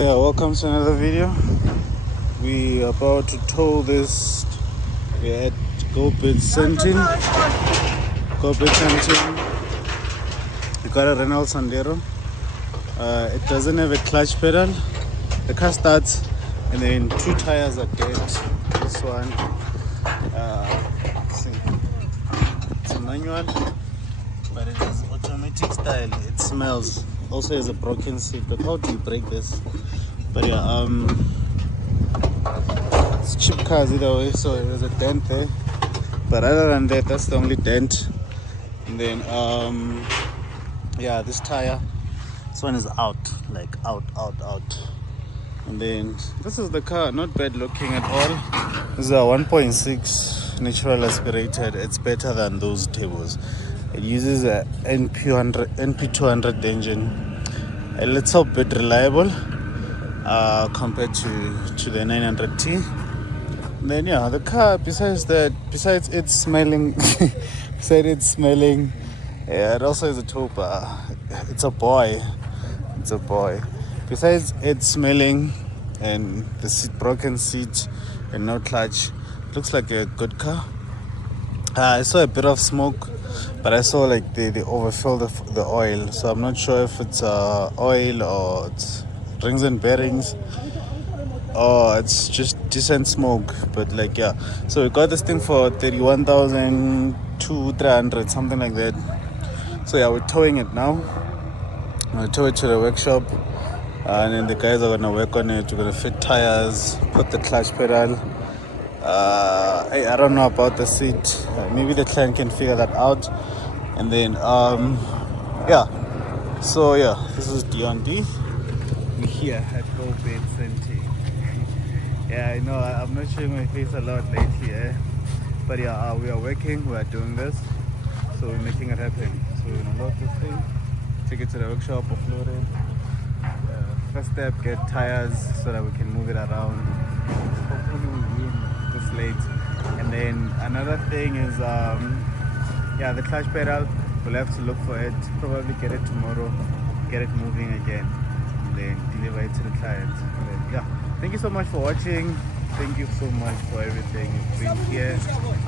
Yeah, welcome to another video. We are about to tow this. We're at GoBid Sentin. GoBid Sentin. We got a Renault Sandero. It doesn't have a clutch pedal. The car starts and then two tires are dead. This one, let's see, it's a manual, but it is automatic style. It smells. Also has a broken seat. But how do you break this? But yeah, it's cheap cars either way, so there's a dent there. But other than that, that's the only dent. And then yeah, this tire, this one is out, like out. And then this is the car, not bad looking at all. This is a 1.6 natural aspirated. It's better than those tables. It uses a NP200 engine, a little bit reliable compared to the 900T. And then yeah, the car, besides it's smelling, yeah, it also has a tow bar. It's a boy. Besides it's smelling and the seat, broken seat and no clutch, it looks like a good car. I saw a bit of smoke, but I saw like they overfill the oil, so I'm not sure if it's oil or it's rings and bearings. Oh, it's just decent smoke, but like yeah. So we got this thing for 31,300, something like that. So yeah, we're towing it now. I'm gonna tow it to the workshop, and then the guys are gonna work on it. We're gonna fit tires, put the clutch pedal. I don't know about the seat. Maybe the client can figure that out. And then yeah. So yeah, this is Dion D. We're here at GoBid Sentin. Yeah, I know I'm not showing my face a lot lately, but yeah, we are working, we are doing this, so we're making it happen. So we're gonna load this thing, take it to the workshop, offload it. First step, get tires so that we can move it around. Hopefully we win this late. And then another thing is yeah, the clutch pedal, we'll have to look for it, probably get it tomorrow, get it moving again, and then deliver it to the client. And then, yeah. Thank you so much for watching. Thank you so much for everything. You've been here,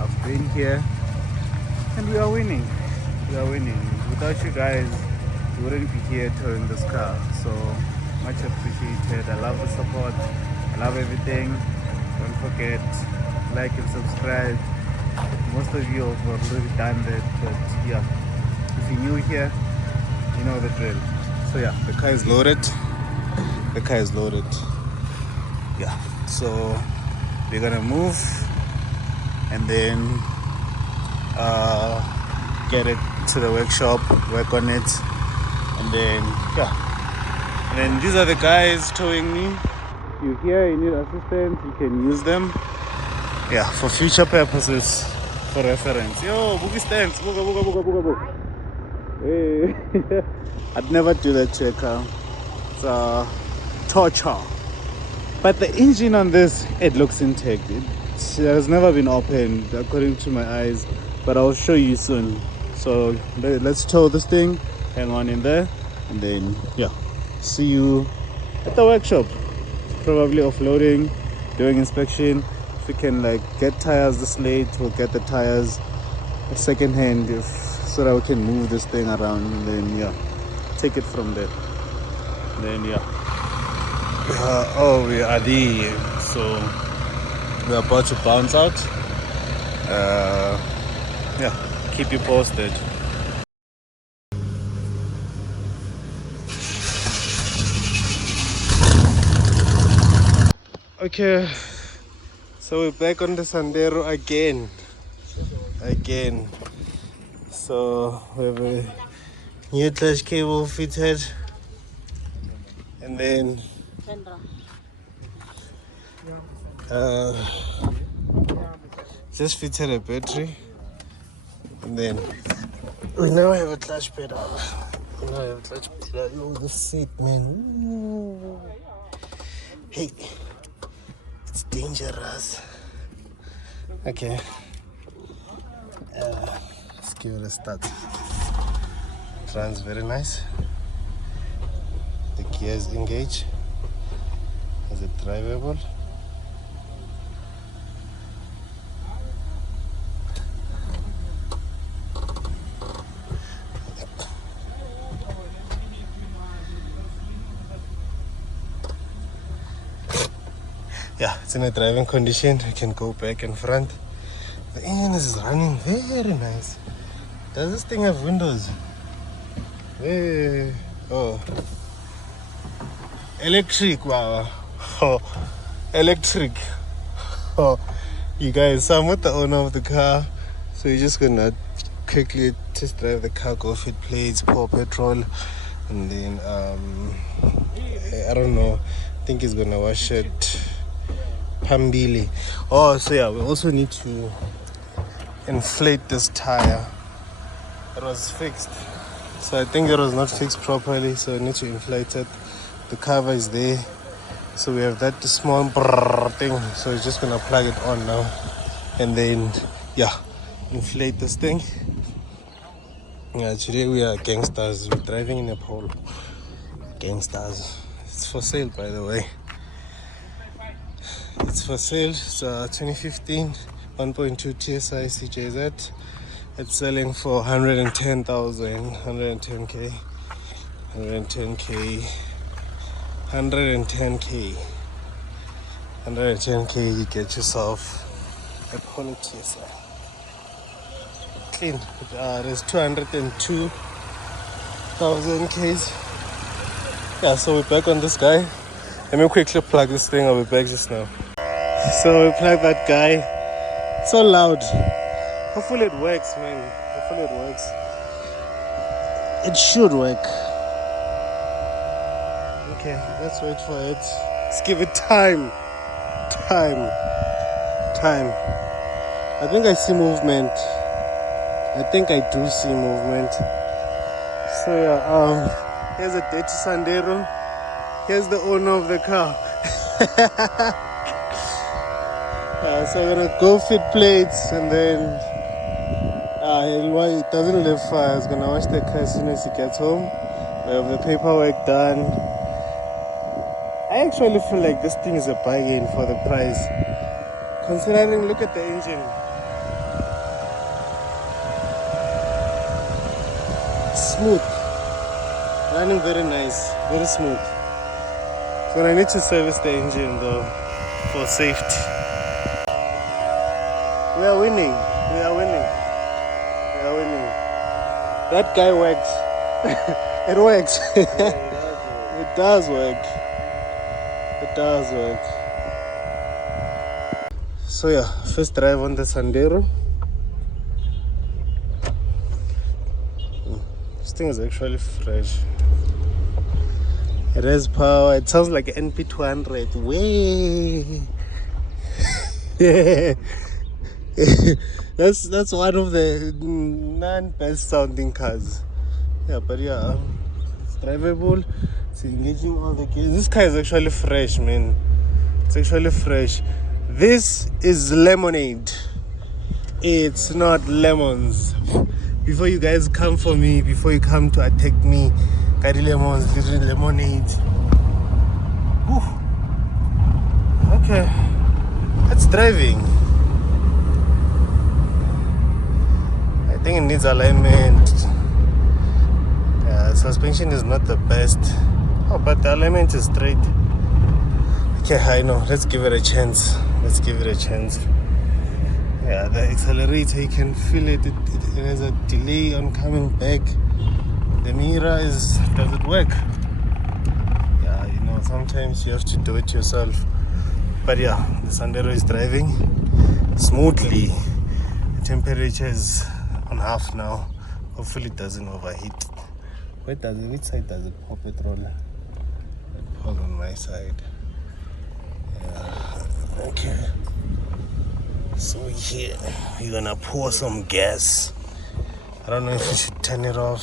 I've been here, and we are winning. Without you guys, we wouldn't be here towing this car. So much appreciated. I love the support. I love everything. Don't forget, like and subscribe. Most of you have already done that, but yeah, if you're new here, you know the drill. So yeah, the car is loaded. Yeah, so we're gonna move and then get it to the workshop, work on it, and then yeah, and then these are the guys towing me. If you're here, you need assistance, you can use them, yeah, for future purposes, for reference. Yo, boogie stands, booga. Hey. I'd never do that to a car. It's torture. But the engine on this, it looks intact. It has never been opened according to my eyes, but I'll show you soon. So let's tow this thing, hang on in there, and then yeah, see you at the workshop. Probably offloading, doing inspection. If we can like get tires this late, we'll get the tires second hand so that we can move this thing around, and then yeah, take it from there. And then yeah. Oh, we are there, so we're about to bounce out. Yeah, keep you posted. Okay, so we're back on the Sandero again. So we have a new clutch cable fitted, and then just fitted a battery, and then we now have a clutch pedal. Yo, the seat, man. Ooh. Hey, it's dangerous. Okay, let's give it a start. Runs very nice. The gears engage. drivable. Yeah, it's in a driving condition. You can go back and front. The engine is running very nice. Does this thing have windows? Hey. Oh, electric! Wow. Oh, electric. Oh, you guys, so I'm with the owner of the car, so you're just gonna quickly test drive the car, go fit plates, pour petrol, and then I don't know, I think he's gonna wash it pambili. Oh, so yeah, we also need to inflate this tire. It was fixed, so I think it was not fixed properly, so I need to inflate it. The cover is there, so we have that small thing, so we're just gonna plug it on now and then yeah, inflate this thing. Yeah, today we are gangsters. We're driving in a pole. Gangsters. It's for sale, by the way. It's for sale. It's 2015 1.2 TSI CJZ. It's selling for 110,000, 110k, 110k, 110k, 110k. You get yourself a Polo TSI. Clean. There's 202,000 Ks. Yeah, so we're back on this guy. Let me quickly plug this thing. I'll be back just now. So we plugged that guy. So loud. Hopefully it works, man. Hopefully it works. It should work. Okay, let's wait for it. Let's give it time. Time. I think I see movement. I think I do see movement. So yeah, here's a dirty Sandero. Here's the owner of the car. So I'm gonna go fit plates and then it doesn't live far. He's gonna wash the car as soon as he gets home. We have the paperwork done. I actually feel like this thing is a bargain for the price. Considering, look at the engine. Smooth. Running very nice, very smooth. So I need to service the engine though for safety. We are winning. That guy works. It works. It does work. So yeah, first drive on the Sandero. This thing is actually fresh. It has power. It sounds like NP200. Way. Yeah. That's one of the non-best sounding cars. Yeah, but yeah, it's drivable. It's engaging all the gears. This car is actually fresh, man. It's actually fresh. This is lemonade. It's not lemons. Before you guys come for me, before you come to attack me, Kari lemons, literally lemonade. Whew. Okay, that's driving. I think it needs alignment. Suspension is not the best. Oh, but the alignment is straight. Okay, I know. Let's give it a chance. Yeah, the accelerator, you can feel it. It has a delay on coming back. The mirror does it work? Yeah, you know, sometimes you have to do it yourself. But yeah, the Sandero is driving smoothly. The temperature is on half now. Hopefully it doesn't overheat. Which side does it pour petrol? Hold on my side. Yeah. Okay. So here we're gonna pour some gas. I don't know if we should turn it off.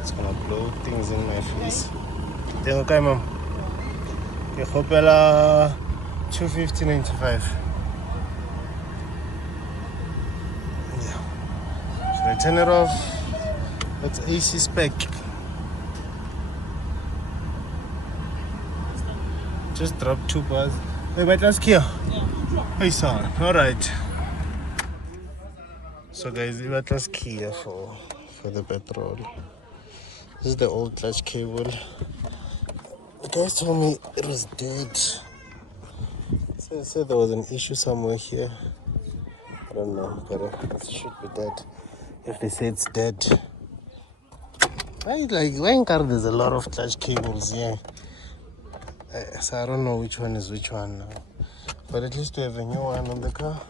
It's gonna blow things in my face. Okay, mom. Okay, Hopela 250.95. Yeah. Should I turn it off? That's AC spec. Just dropped 2 bars. Wait, but let's Kia. Hey, son. All right. So guys, let's Kia for the petrol. This is the old clutch cable. The guys told me it was dead. So they said there was an issue somewhere here. I don't know, but it should be dead. If they say it's dead. Why in car there's a lot of clutch cables here? So I don't know which one is which one now. But at least we have a new one on the car.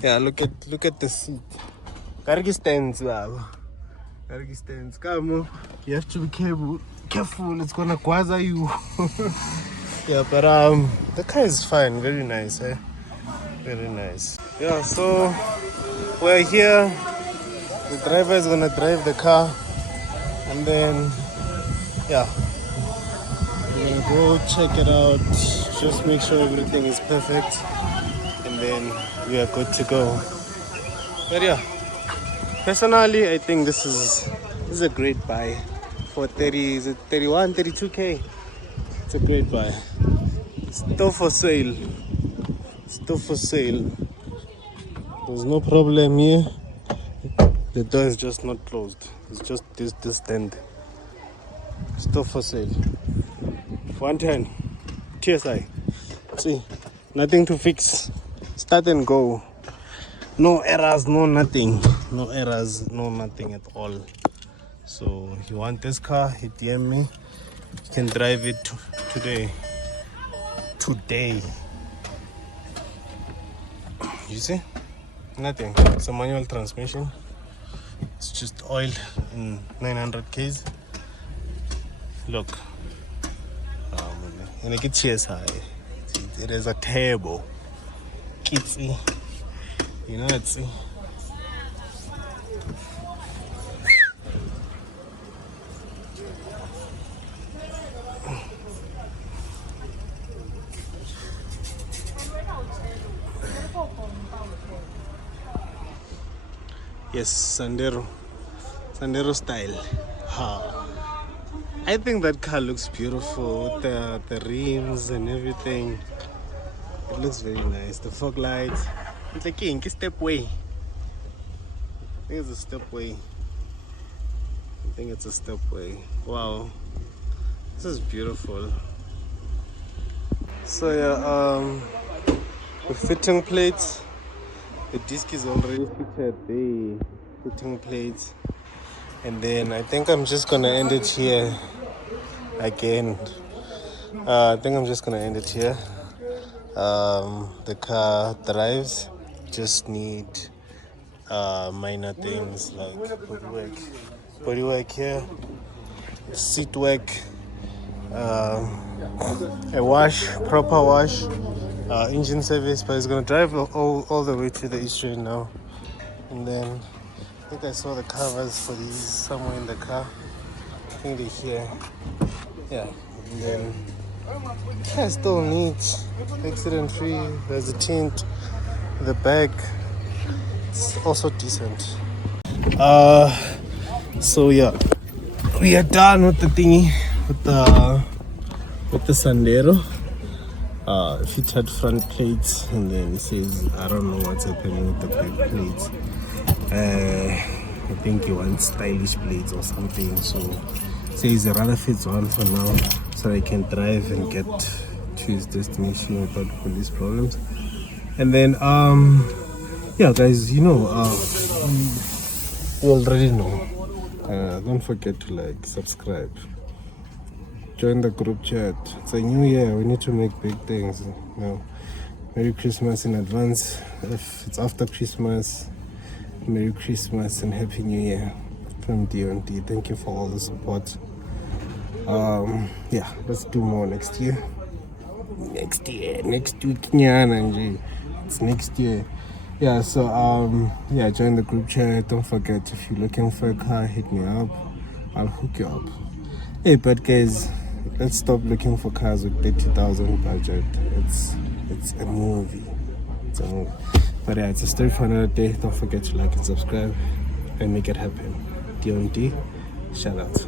Yeah, look at the seat. Cargo stands, wow. Cargo stands. Come on. You have to be careful. It's gonna quasi you. Yeah, but the car is fine. Very nice, eh? Very nice. Yeah, so we're here. The driver is gonna drive the car, and then yeah, we're gonna go check it out. Just make sure everything is perfect, and then we are good to go. But yeah, personally, I think this is a great buy for 30. Is it 31, 32K? It's a great buy. Still for sale. Still for sale. There's no problem here. The door is just not closed. It's just this stand. Still for sale. 110. TSI. See, nothing to fix. Start and go. No errors, no nothing. No errors, no nothing at all. So if you want this car, hit DM me. You can drive it today. Today. You see? Nothing. It's a manual transmission. It's just oil in 900 Ks. Look. And I get TSI. It is a turbo. Kitsy. You know it's. Yes, Sandero style. Ha. I think that car looks beautiful with the rims and everything. It looks very nice. The fog lights. It's like a stepway. I think it's a stepway. Wow. This is beautiful. So yeah, the fitting plates. The disc is already fitted. The fitting plates. And then I think I'm just gonna end it here again. I think I'm just gonna end it here. The car drives, just need minor things like bodywork here, seat work, a wash, proper wash, engine service. But it's gonna drive all the way to the East Train now. And then I think I saw the covers for these somewhere in the car. I think they're here. Yeah. And then yeah, still neat, accident free. There's a tint. The back, it's also decent. So yeah, we are done with the thingy, with the Sandero. Fitted front plates, and then it says I don't know what's happening with the back plates. I think he wants stylish plates or something, so it says rather fits one for now, so I can drive and get to his destination without police problems. And then yeah guys, you know, you already know, don't forget to like, subscribe, join the group chat. It's a new year, we need to make big things, you know. Merry Christmas in advance. If it's after Christmas, Merry Christmas and Happy New Year from D&D. Thank you for all the support. Yeah, let's do more next year. Next week, it's next year. Yeah, so yeah, join the group chat. Don't forget, if you're looking for a car, hit me up. I'll hook you up. Hey, but guys, let's stop looking for cars with 30,000 budget. It's a movie. It's a movie. But yeah, it's a story for another day. Don't forget to like and subscribe and make it happen. D&D, shout out.